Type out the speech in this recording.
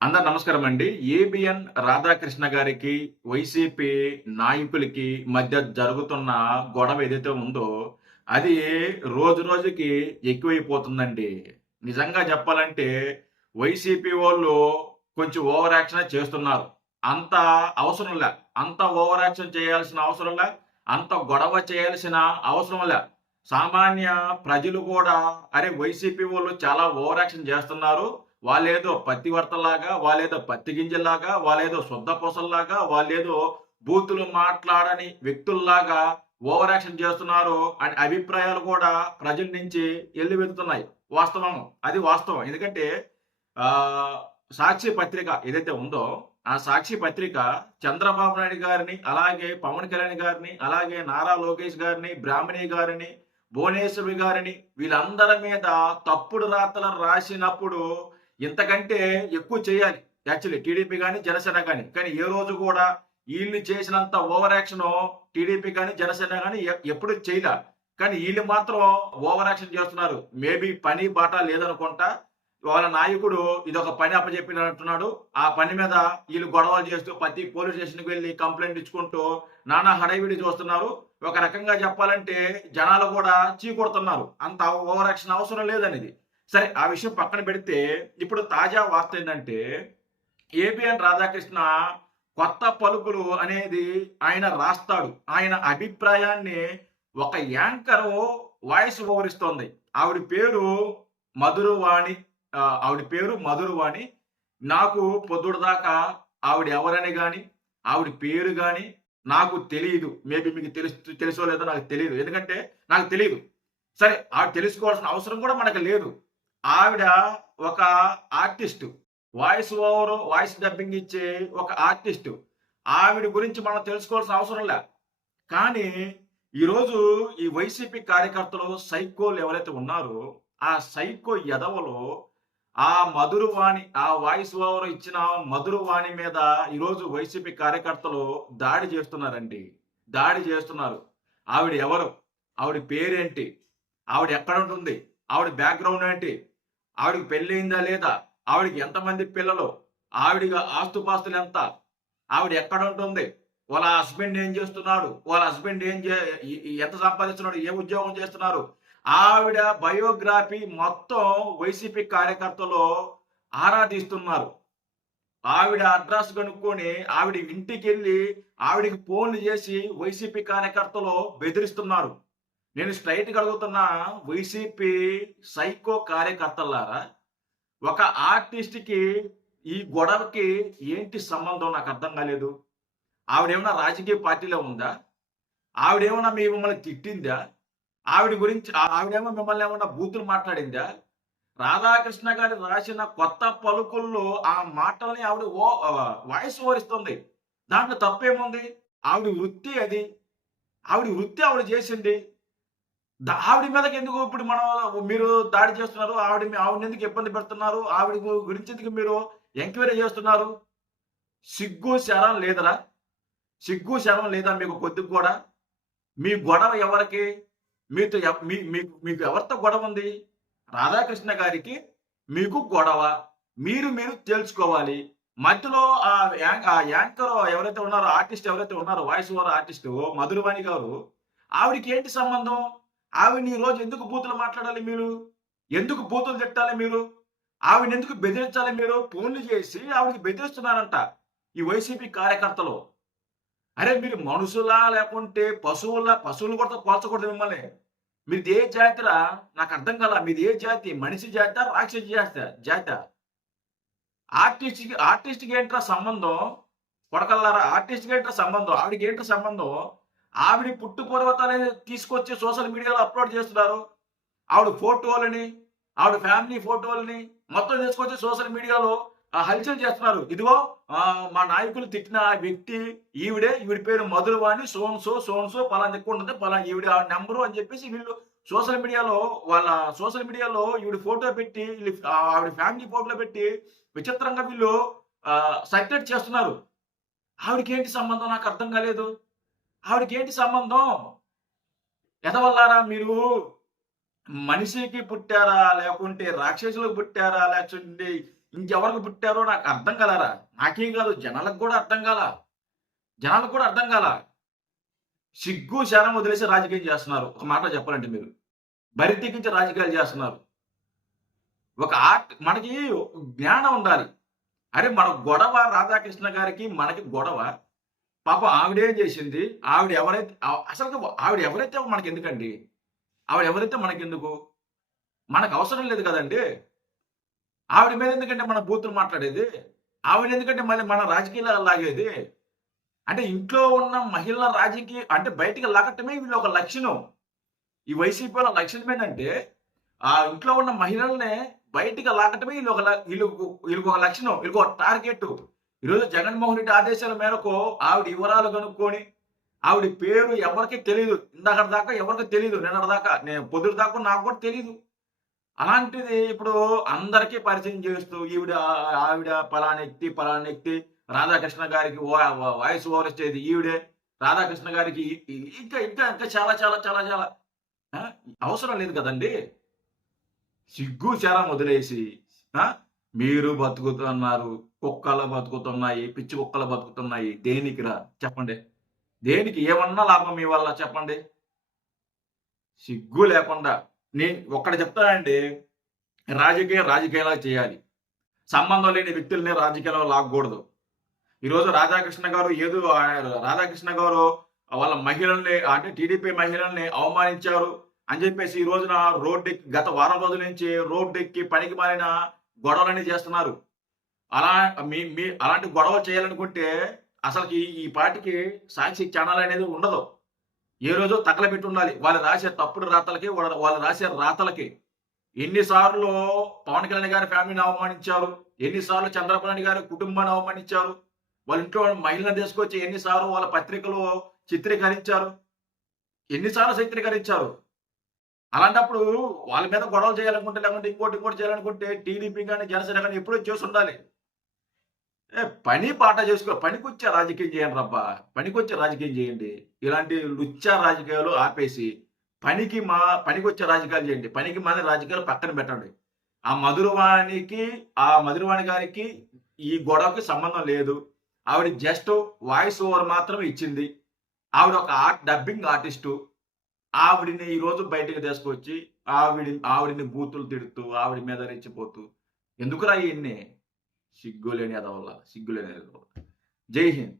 అందరు నమస్కారం అండి. ఏబిఎన్ రాధాకృష్ణ గారికి, వైసీపీ నాయకులకి మధ్య జరుగుతున్న గొడవ ఏదైతే ఉందో, అది రోజు రోజుకి ఎక్కువైపోతుందండి. నిజంగా చెప్పాలంటే వైసీపీ వోళ్ళు కొంచెం ఓవర్ యాక్షనే చేస్తున్నారు. అంత అవసరం లే. అంత ఓవర్ యాక్షన్ చేయాల్సిన అవసరం లే. అంత గొడవ చేయాల్సిన అవసరం లే. సామాన్య ప్రజలు కూడా అరే! వైసీపీ వోళ్ళు చాలా ఓవర్ యాక్షన్ చేస్తున్నారు. వాళ్ళేదో పత్తివర్తల్లాగా, వాళ్ళేదో పత్తి గింజల్లాగా, వాళ్ళేదో శుద్ధపూసల్లాగా, వాళ్ళేదో బూతులు మాట్లాడని వ్యక్తుల్లాగా ఓవర్ యాక్షన్ చేస్తున్నారు అనే అభిప్రాయాలు కూడా ప్రజల నుంచి ఎల్లువెత్తుతున్నాయి. వాస్తవం. అది వాస్తవం. ఎందుకంటే ఆహ్, సాక్షి పత్రిక ఏదైతే ఉందో, ఆ సాక్షి పత్రిక చంద్రబాబు నాయుడు గారిని, అలాగే పవన్ కళ్యాణ్ గారిని, అలాగే నారా లోకేష్ గారిని, బ్రాహ్మణి గారిని, భువనేశ్వరి గారిని వీళ్ళందరి మీద తప్పుడు రాతలు రాసినప్పుడు ఇంతకంటే ఎక్కువ చేయాలి. యాక్చువల్లీ టీడీపీ గాని, జనసేన గాని. కానీ ఏ రోజు కూడా ఈళ్ళు చేసినంత ఓవర్ యాక్షను టీడీపీ గాని, జనసేన గాని ఎప్పుడు చేయలా. కానీ ఈళ్ళు మాత్రం ఓవర్ యాక్షన్ చేస్తున్నారు. మేబీ పని బాట లేదనుకుంటా. వాళ్ళ నాయకుడు ఇదొక పని అప్పజెప్పినట్టున్నాడు. ఆ పని మీద ఈళ్ళు గొడవలు చేస్తూ ప్రతి పోలీస్ స్టేషన్‌కి వెళ్లి కంప్లెయింట్ ఇచ్చుకుంటూ నానా హడావిడి చూస్తున్నారు. ఒక రకంగా చెప్పాలంటే జనాలు కూడా చీకొడుతున్నారు. అంత ఓవర్ యాక్షన్ అవసరం లేదనిది. సరే ఆ విషయం పక్కన పెడితే, ఇప్పుడు తాజా వార్త ఏంటంటే, ఏబిఎన్ రాధాకృష్ణ కొత్త పలుకులు అనేది ఆయన రాస్తాడు. ఆయన అభిప్రాయాన్ని ఒక యాంకరు వాయిస్ ఓవర్ ఇస్తోంది. ఆవిడ పేరు మధురవాణి. ఆవిడ పేరు మధురవాణి. నాకు పొద్దుటిదాకా ఆవిడ ఎవరని గాని, ఆవిడ పేరు గాని నాకు తెలీదు. మేబీ మీకు తెలుసో లేదో నాకు తెలీదు. ఎందుకంటే నాకు తెలీదు. సరే ఆవిడ తెలుసుకోవాల్సిన అవసరం కూడా మనకు లేదు. ఆవిడ ఒక ఆర్టిస్టు. వాయిస్ డబ్బింగ్ ఇచ్చే ఒక ఆర్టిస్టు. ఆవిడ గురించి మనం తెలుసుకోవాల్సిన అవసరం లే. కానీ ఈరోజు ఈ వైసీపీ కార్యకర్తలు సైకోలు ఎవరైతే ఉన్నారో, ఆ సైకో ఎదవలు ఆ మధురవాణి ఆ వాయిస్ ఓవర్ ఇచ్చిన మధురవాణి మీద ఈరోజు వైసీపీ కార్యకర్తలు దాడి చేస్తున్నారండి. దాడి చేస్తున్నారు. ఆవిడ ఎవరు? ఆవిడ పేరేంటి? ఆవిడ ఎక్కడుంటుంది? ఆవిడ బ్యాక్‌గ్రౌండ్ ఏంటి? ఆవిడకి పెళ్లయిందా లేదా? ఆవిడకి ఎంతమంది పిల్లలు? ఆవిడకి ఆస్తుపాస్తులెంత? ఆవిడ ఎక్కడుంటుంది? వాళ్ళ హస్బెండ్ ఏం చేస్తున్నాడు? వాళ్ళ హస్బెండ్ ఏం జే ఎ ఎంత సంపాదిస్తున్నాడు? ఏ ఉద్యోగం చేస్తున్నారు? ఆవిడ బయోగ్రఫీ మొత్తం వైసీపీ కార్యకర్తలు ఆరా తీస్తున్నారు. ఆవిడ అడ్రస్ కనుక్కొని ఆవిడ ఇంటికెళ్ళి ఆవిడకి ఫోన్‌లు చేసి వైసీపీ కార్యకర్తలు బెదిరిస్తున్నారు. నేను స్ట్రెయిట్‌గా అడుగుతున్నా వైసీపీ సైకో కార్యకర్తల్లారా! ఒక ఆర్టిస్ట్‌కి ఈ గొడవకి ఏంటి సంబంధం నాకు అర్థం కాలేదు. ఆవిడేమన్నా రాజకీయ పార్టీలో ఉందా? ఆవిడేమన్నా మిమ్మల్ని తిట్టిందా? ఆవిడ గురించి ఆవిడేమో మిమ్మల్ని ఏమన్నా బూతులు మాట్లాడిందా? రాధాకృష్ణ గారు రాసిన కొత్త పలుకుల్లో ఆ మాటల్ని ఆవిడ వాయిస్ ఓవర్ ఇస్తుంది. దాంట్లో తప్పేముంది? ఆవిడ వృత్తి అది. ఆవిడ వృత్తి ఆవిడ చేసింది. ఆవిడ మీదకి ఎందుకు ఇప్పుడు మీరు దాడి చేస్తున్నారు? ఆవిడనెందుకు ఇబ్బంది పెడుతున్నారు? ఆవిడ గురించి ఎందుకు మీరు ఎంక్వైరీ చేస్తున్నారు? సిగ్గు, శరం లేదురా? సిగ్గు, శరం లేదా మీకు కొద్దిగా కూడా? మీ గొడవ ఎవరికి? మీతో ఎవ్ మీ మీకు మీకు ఎవరితో గొడవుంది? రాధాకృష్ణ గారికి మీకు గొడవ. మీరు తేల్చుకోవాలి. మధ్యలో ఆ యాంకర్ ఎవరైతే ఉన్నారో, ఆర్టిస్ట్ ఎవరైతే ఉన్నారో, వాయిస్ ఓవర్ ఆర్టిస్టు మధురవాణి గారు, ఆవిడకి ఏంటి సంబంధం? ఆవిడని ఈరోజు ఎందుకు బూతులు మాట్లాడాలి మీరు? ఎందుకు బూతులు తిట్టాలి మీరు? ఆవిడనెందుకు బెదిరించాలి మీరు? ఫోన్‌లు చేసి ఆవిడకి బెదిరిస్తున్నారంట ఈ వైసీపీ కార్యకర్తలు. అరే! మీరు మనుషులా? లేకుంటే పశువులా? పశువులు కూడా పోల్చకూడదు మిమ్మల్ని. మీది ఏ జాతిరా? నాకు అర్థం కాలా. మీది ఏ జాతి? మనిషి జాతా? రాక్షసి జాతా? ఆర్టిస్ట్‌కి ఏంట్రా సంబంధం? కొడకల్లారా ఆర్టిస్ట్‌కి ఏంట్రా సంబంధం? ఆవిడకి ఏంట్రా సంబంధం? ఆవిడ పుట్టు పూర్వతాలని తీసుకొచ్చి సోషల్ మీడియాలో అప్‌లోడ్ చేస్తున్నారు. ఆవిడ ఫోటోలని, ఆవిడ ఫ్యామిలీ ఫోటోలని మొత్తం తీసుకొచ్చి సోషల్ మీడియాలో హల్చల్ చేస్తున్నారు. ఇదిగో మా నాయకులు తిట్టిన వ్యక్తి ఈవిడే. ఈవిడ పేరు మధురవాణి సో అండ్ సో పలానా దిక్కు ఉంటది. పలానా ఈవిడ నంబరు అని చెప్పేసి వీళ్ళు వాళ్ళ సోషల్ మీడియాలో ఈవిడ ఫోటో పెట్టి ఆవిడ ఫ్యామిలీ ఫోటోలో పెట్టి విచిత్రంగా వీళ్ళు సర్క్యులేట్ చేస్తున్నారు. ఆవిడకేంటి సంబంధం నాకు అర్థం కాలేదు. ఆవిడకేంటి సంబంధం? ఎదవల్లారా మీరు మనిషికి పుట్టారా? లేకుంటే రాక్షసులకు పుట్టారా? లేకుంటే ఇంకెవరికి పుట్టారో నాకు అర్థం కాలారా. నాకేం కాదు జనాలకు కూడా అర్థం కాలా. జనాలకు కూడా అర్థం కాలా. సిగ్గు, శరం వదిలేసి రాజకీయం చేస్తున్నారు. ఒక మాటలో చెప్పాలంటే మీరు. బరి తెగించి రాజకీయాలు చేస్తున్నారు. ఒక మనకి జ్ఞానం ఉండాలి. అరే మన గొడవ రాధాకృష్ణ గారికి మనకి గొడవ. పాపం ఆవిడేం చేసింది? ఆవిడ ఎవరైతే అసలుకి ఆవిడ ఎవరైతే మనకెందుకండి? ఆవిడ ఎవరైతే మనకెందుకు? మనకు అవసరం లేదు కదండీ! ఆవిడ మీద ఎందుకంటే మనం బూతులు మాట్లాడేది? ఆవిడ ఎందుకంటే మళ్ళీ మన రాజకీయాల్లో లాగేది? అంటే ఇంట్లో ఉన్న మహిళల అంటే బయటికి లాగటమే వీళ్ళ ఒక లక్షణం. ఈ వైసీపీలో లక్షణం ఏంటంటే ఇంట్లో ఉన్న మహిళల్ని బయటికి లాగటమే వీళ్ళకొక లక్షణం. వీళ్ళకొక టార్గెట్. ఈరోజు జగన్మోహన్ రెడ్డి ఆదేశాల మేరకు ఆవిడ వివరాలు కనుక్కొని ఆవిడ పేరు ఎవరికీ తెలీదు. ఇందాకటి దాకా ఎవరికీ తెలీదు. నిన్నటి దాకా నేను పొద్దుటి దాకా నాకు కూడా తెలీదు. అలాంటిది ఇప్పుడు అందరికీ పరిచయం చేస్తూ ఆవిడ పలానా వ్యక్తి రాధాకృష్ణ గారికి వాయిస్ ఓవర్ ఇచ్చేది ఈవిడే. రాధాకృష్ణ గారికి ఇంకా ఇంకా ఇంకా చాలా చాలా చాలా చాలా అవసరం లేదు కదండీ! సిగ్గు శరం వదిలేసి మీరు బతుకుతున్నారు. కుక్కలు బతుకుతున్నాయి. పిచ్చి కుక్కలు బతుకుతున్నాయి. దేనికిరా చెప్పండి? దేనికి ఏమన్నా లాభం మీ వల్ల చెప్పండి? సిగ్గు లేకుండా నేను ఒక్కటి చెప్తానండి. రాజకీయాలా చేయాలి. సంబంధం లేని వ్యక్తుల్ని రాజకీయాల్లో లాగకూడదు. ఈరోజు రాధాకృష్ణ గారు వాళ్ళ మహిళల్ని అంటే టీడీపీ మహిళల్ని అవమానించారు అని చెప్పేసి ఈ రోజున గత వారం రోజుల నుంచి రోడ్డెక్కి పనికి మారిన గొడవలన్నీ చేస్తున్నారు. అలాంటి గొడవలు చేయాలనుకుంటే అసలుకి ఈ పార్టీకి సాక్షి ఛానల్ అనేది ఉండదు. ఏ రోజో తగలబెట్టి ఉండాలి. వాళ్ళు రాసే తప్పుడు రాతలకి, వాళ్ళు రాసే రాతలకి. ఎన్నిసార్లు పవన్ కళ్యాణ్ గారి ఫ్యామిలీని అవమానించారు, ఎన్నిసార్లు చంద్రబాబు నాయుడు గారి కుటుంబాన్ని అవమానించారు, వాళ్ళ ఇంట్లో మహిళలను తీసుకొచ్చి ఎన్నిసార్లు వాళ్ళ పత్రికలు చిత్రీకరించారు, ఎన్నిసార్లు చిత్రీకరించారు. అలాంటప్పుడు వాళ్ళ మీద గొడవలు చేయాలనుకుంటే, లేకుంటే ఇంకోటి చేయాలనుకుంటే టీడీపీ కానీ జనసేన కానీ ఎప్పుడో చేసి ఉండాలి. పని పాట చేసుకో, పనికొచ్చే రాజకీయం చేయండి రబ్బా. పనికొచ్చే రాజకీయం చేయండి. ఇలాంటి లుచ్చా రాజకీయాలు ఆపేసి పనికొచ్చే రాజకీయాలు చేయండి. పనికి మాలిన రాజకీయాలు పక్కన పెట్టండి. ఆ మధురవాణి గారికి ఈ గొడవకి సంబంధం లేదు. ఆవిడ జస్ట్ వాయిస్ ఓవర్ మాత్రమే ఇచ్చింది. ఆవిడ ఒక డబ్బింగ్ ఆర్టిస్టు. ఆవిడని ఈరోజు బయటకు తీసుకొచ్చి ఆవిడని బూతులు తిడుతూ ఆవిడ మీద రెచ్చిపోతూ ఎందుకురా ఇవన్నీ? సిగ్గులేని ఎదవల్ల. జై హింద్.